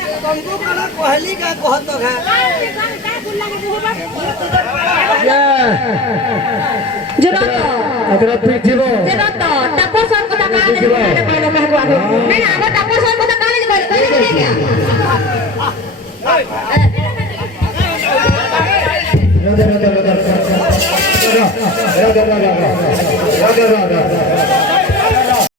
कहली का कहत है जरा अगर तू जीवो जरा तो टाको सर को काले जीवो पहले कहबो आगे नहीं आगे टाको सर को काले जीवो कहीं नहीं क्या राधा